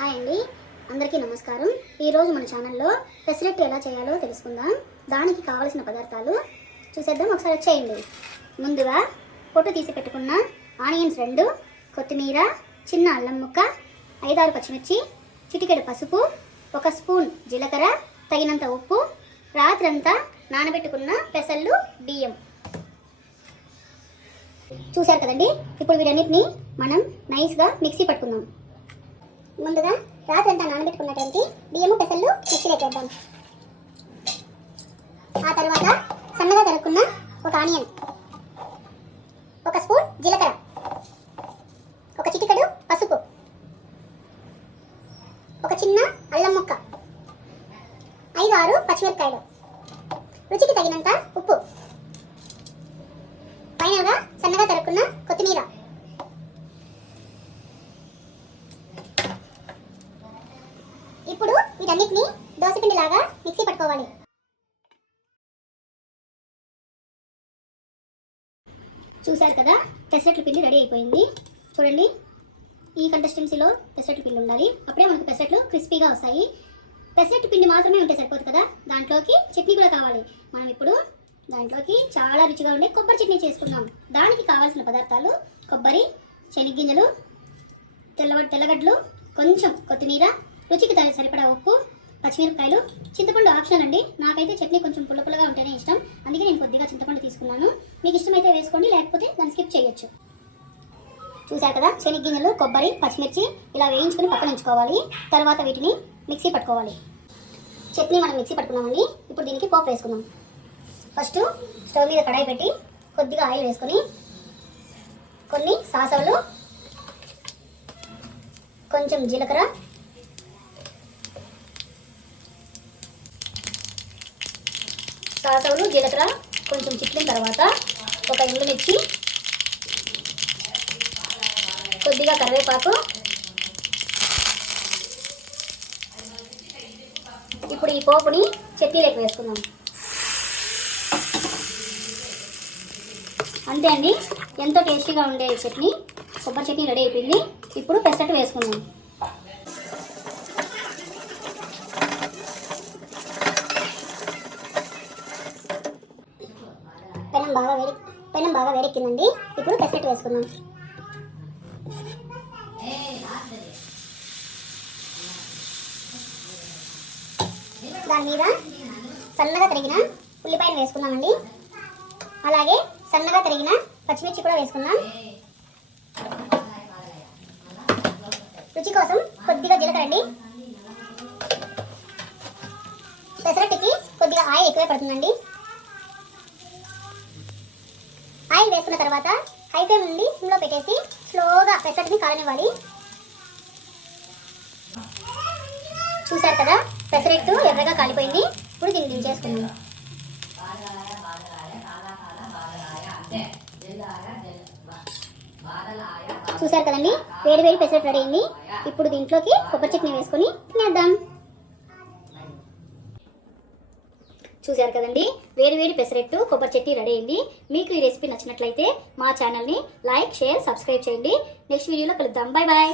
Hi అండి, అందరికీ నమస్కారం. ఈరోజు మన ఛానల్లో పెసరట్టు ఎలా చేయాలో తెలుసుకుందాం. దానికి కావలసిన పదార్థాలు చూసేద్దాం, ఒకసారి వచ్చేయండి. ముందుగా పొట్టు తీసి పెట్టుకున్న ఆనియన్స్ 2, కొత్తిమీర, చిన్న అల్లం ముక్క, 5-6 పచ్చిమిర్చి, చిటికెడు పసుపు, 1 స్పూన్ జీలకర్ర, తగినంత ఉప్పు, రాత్రంతా నానబెట్టుకున్న పెసళ్ళు, బియ్యం. చూశారు కదండి. ఇప్పుడు వీటన్నిటిని మనం నైస్గా మిక్సీ పట్టుకుందాం. ముందుగా రాత్రంతా నానబెట్టుకున్నటువంటి బియ్యము పెసళ్ళు మిక్సీలోకి వేద్దాం. ఆ తర్వాత సన్నగా తరుక్కున్న 1 ఆనియన్, 1 స్పూన్ జీలకర్ర, 1 చిటికెడు పసుపు, 1 చిన్న అల్లం ముక్క, 5-6 పచ్చిమిరపకాయలు, రుచికి తగినంత ఉప్పు, ఫైనల్గా సన్నగా తరుక్కున్న కొత్తిమీర. ఇప్పుడు వీటన్నిటిని దోసపిండిలాగా మిక్సీ పట్టుకోవాలి. చూశారు కదా, పెసరట్ల పిండి రెడీ అయిపోయింది. చూడండి, ఈ కన్సిస్టెన్సీలో పెసరట్ల పిండి ఉండాలి. అప్పుడే మనకు పెసరట్లు క్రిస్పీగా వస్తాయి. పెసరట్ల పిండి మాత్రమే ఉంటే సరిపోదు కదా, దాంట్లోకి చట్నీ కూడా కావాలి. మనం ఇప్పుడు దాంట్లోకి చాలా రుచిగా ఉండే కొబ్బరి చట్నీ చేసుకుందాం. దానికి కావాల్సిన పదార్థాలు: కొబ్బరి, శనగగింజలు, తెల్లగడ్డలు, కొంచెం కొత్తిమీర, రుచికి సరిపడా ఉప్పు, పచ్చిమిరపకాయలు, చింతపండు ఆప్షనల్ అండి. నాకైతే చట్నీ కొంచెం పుల్లగా ఉంటేనే ఇష్టం, అందుకే నేను కొద్దిగా చింతపండు తీసుకున్నాను. మీకు ఇష్టమైతే వేసుకోండి, లేకపోతే దాన్ని స్కిప్ చేయొచ్చు. చూశారు కదా, శనగగింజలు, కొబ్బరి, పచ్చిమిర్చి ఇలా వేయించుకొని పక్కన ఉంచుకోవాలి. తర్వాత వీటిని మిక్సీ పట్టుకోవాలి. చట్నీ మనం మిక్సీ పట్టుకున్నామండి. ఇప్పుడు దీనికి పోపు వేసుకుందాం. ఫస్ట్ స్టవ్ మీద కడాయి పెట్టి కొద్దిగా ఆయిల్ వేసుకొని కొన్ని సాసవులు, కొంచెం జీలకర్ర, జీలకర్ర కొంచెం చిట్లిన తర్వాత 1 ఎండుమిర్చి, కొద్దిగా కరివేపాకు. ఇప్పుడు ఈ పోపుని చట్నీలోకి వేసుకుందాం. అంతే అండి, ఎంతో టేస్టీగా ఉండే చట్నీ, కొబ్బరి చట్నీ రెడీ అయిపోయింది. ఇప్పుడు పెసరట్టు వేసుకుందాం. పెనం బాగా వేడెక్కిందండి. ఇప్పుడు పెసరట్టు వేసుకుందాం. దాని మీద సన్నగా తరిగిన ఉల్లిపాయలు వేసుకుందామండి. అలాగే సన్నగా తరిగిన పచ్చిమిర్చి కూడా వేసుకుందాం. రుచి కోసం కొద్దిగా జీలకర్ర అండి. పెసరట్టుకి కొద్దిగా ఆయిల్ ఎక్కువే పడుతుందండి. ఆయిల్ వేసుకున్న తర్వాత హై ఫ్లేమ్ నుండి సిమ్లో పెట్టేసి స్లోగా పెసరట్టుని కాలనివ్వాలి. చూశారు కదా, పెసరట్టు ఎర్రగా కాలిపోయింది. ఇప్పుడు దీన్ని దించేసుకుందాం. చూశారు కదండి, వేడి పెసరట్టు రెడీ అయింది. ఇప్పుడు దీంట్లోకి కొబ్బరి చట్నీ వేసుకొని తినేద్దాం. చూశారు కదండి, వేడి పెసరట్టు కొబ్బరి చట్నీ రెడీ అయింది. మీకు ఈ రెసిపీ నచ్చినట్లయితే మా ఛానల్ని లైక్, షేర్, సబ్స్క్రైబ్ చేయండి. నెక్స్ట్ వీడియోలో కలుద్దాం. Bye bye.